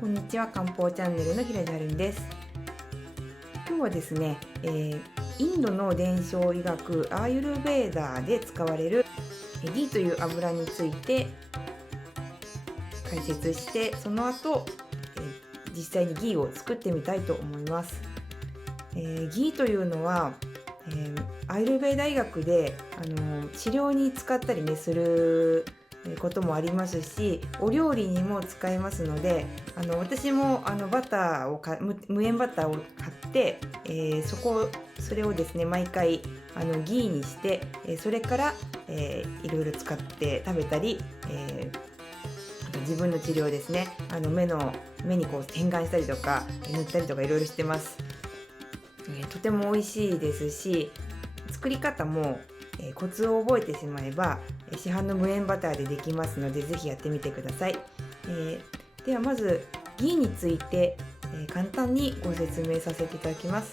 こんにちは、漢方チャンネルの平地はるみです。今日はですね、インドの伝承医学アーユルヴェーダで使われるギーという油について解説して、その後、実際にギーを作ってみたいと思います。ギーというのは、アーユルヴェーダ医学で治療に使ったりねすることもありますし、お料理にも使えますので、私もバターを無塩バターを買って、それをですね毎回ギーにして、それから、いろいろ使って食べたり、あと自分の治療ですね、目にこう点眼したりとか塗ったりとかいろいろしてます。とても美味しいですし、作り方もコツを覚えてしまえば市販の無塩バターでできますので、ぜひやってみてください。ではまずギーについて、簡単にご説明させていただきます。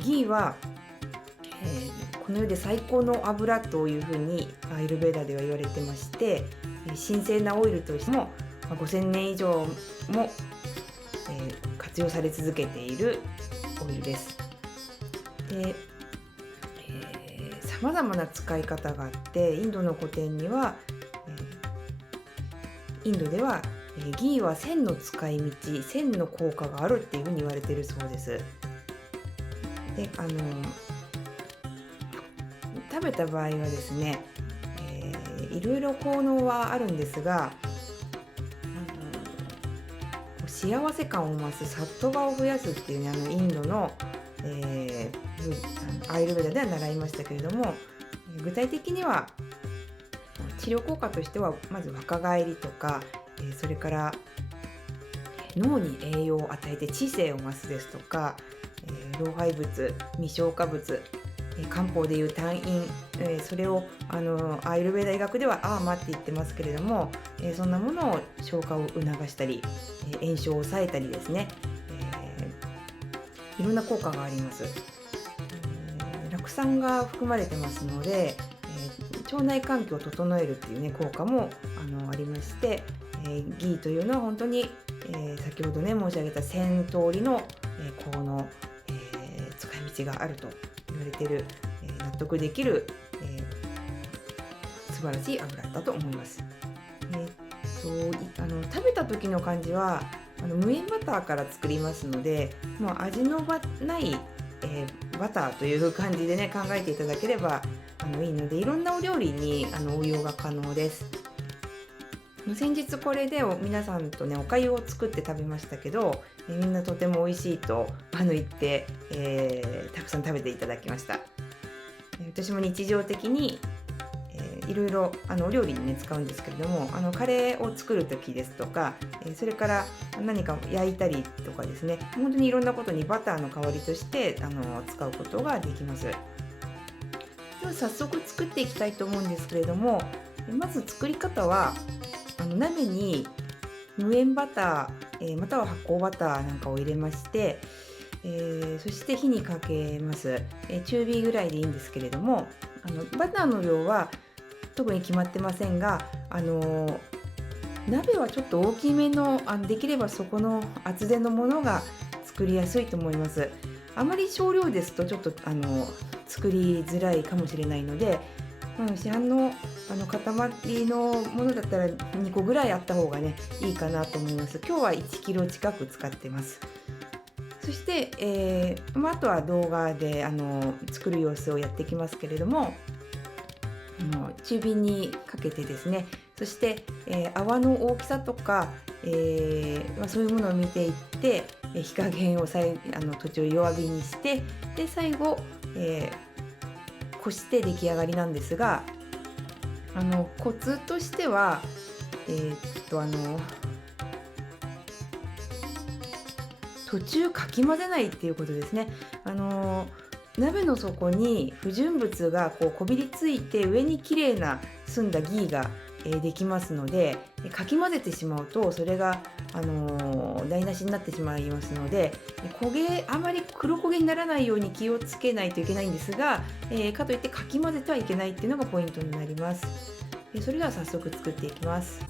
ギーは、この世で最高の油というふうにアーユルヴェーダでは言われてまして、神聖なオイルとしても5000年以上も、活用され続けているオイルです。で様々な使い方があって、インドの古典には、インドではギーは1000の使い道、1000の効果があるっていうふうに言われているそうです。で食べた場合はですね、いろいろ効能はあるんですが、幸せ感を増すサットバを増やすっていうね、インドの、アーユルヴェーダでは習いましたけれども、具体的には治療効果としてはまず若返りとか、それから脳に栄養を与えて知性を増すですとか、老廃物、未消化物、漢方でいう単陰、それをアーユルヴェーダ医学ではアーマって言ってますけれども、そんなものを消化を促したり、炎症を抑えたりですね、いろんな効果があります。酪酸が含まれてますので、腸内環境を整えるっていうね効果もありまして、ギーというのは本当に、先ほどね申し上げた1000通りの、効能、使い道があると言われている、納得できる、素晴らしい油だと思います。食べた時の感じは無塩バターから作りますので、もう味のない、バターという感じでね考えていただければいいので、いろんなお料理に応用が可能です。先日これで皆さんとねお粥を作って食べましたけど、みんなとても美味しいと言って、たくさん食べていただきました。私も日常的にいろいろお料理にね使うんですけれども、カレーを作る時ですとか、それから何か焼いたりとかですね、本当にいろんなことにバターの代わりとして使うことができます。では早速作っていきたいと思うんですけれども、まず作り方は鍋に無塩バター、または発酵バターなんかを入れまして、そして火にかけます。中火ぐらいでいいんですけれども、バターの量は特に決まってませんが、鍋はちょっと大きめの、できればそこの厚手のものが作りやすいと思います。あまり少量ですとちょっと作りづらいかもしれないので、市販の塊のものだったら2個ぐらいあった方がねいいかなと思います。今日は1キロ近く使ってます。そして、あとは動画で作る様子をやっていきますけれども、中火にかけてですね、そして、泡の大きさとか、そういうものを見ていって、火加減を途中弱火にして、で最後、こして出来上がりなんですが、コツとしては途中かき混ぜないっていうことですね。鍋の底に不純物がこびりついて、上にきれいな澄んだギーができますので、かき混ぜてしまうとそれが台無しになってしまいますので、あまり黒焦げにならないように気をつけないといけないんですが、かといってかき混ぜてはいけないっていうのがポイントになります。それでは早速作っていきます。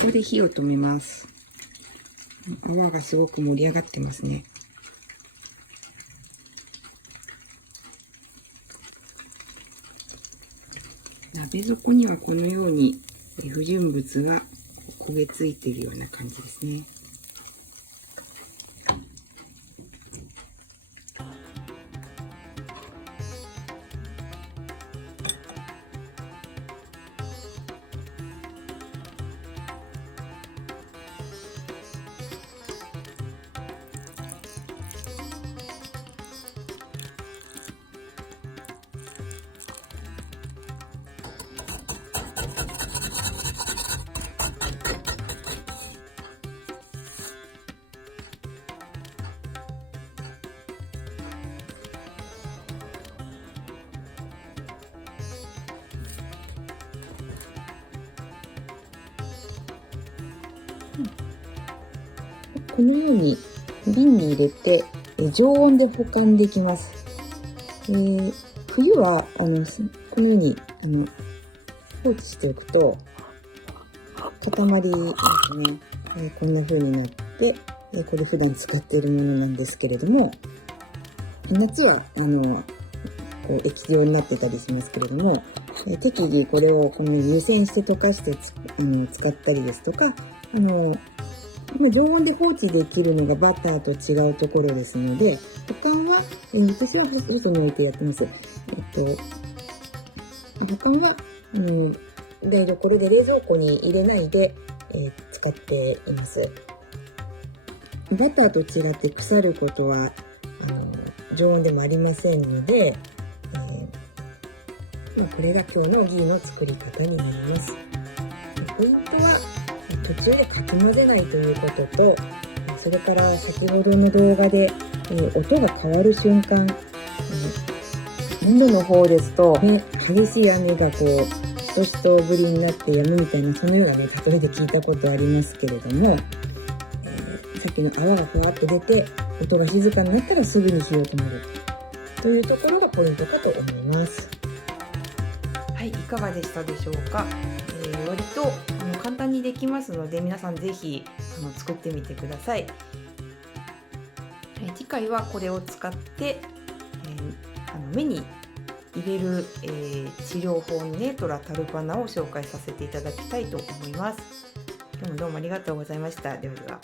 ここで火を止めます。泡がすごく盛り上がってますね。鍋底にはこのように不純物が焦げついているような感じですね。このように瓶に入れて常温で保管できます。冬はこのように放置しておくと固まりますね。こんな風になって、これ普段使っているものなんですけれども、夏はこう液状になってたりしますけれども、適宜これをこの湯煎して溶かして使ったりですとか、常温で放置できるのがバターと違うところですので、保管は、私は外に置いてやってます。保管は、台所で冷蔵庫に入れないで、使っています。バターと違って腐ることは常温でもありませんので、これが今日のギーの作り方になります。ポイントは途中でかき混ぜないということと、それから先ほどの動画で音が変わる瞬間、温度の方ですと、激しい雨がこうしとしと降りになって止むみたいな、そのようなね例えで聞いたことありますけれども、さっきの泡がふわっと出て音が静かになったらすぐに火を止めるというところがポイントかと思います。はい、いかがでしたでしょうか。割と簡単にできますので、皆さんぜひ作ってみてください。次回はこれを使って、目に入れる、治療法ネートラタルパナを紹介させていただきたいと思います。今日もどうもありがとうございました。ではでは。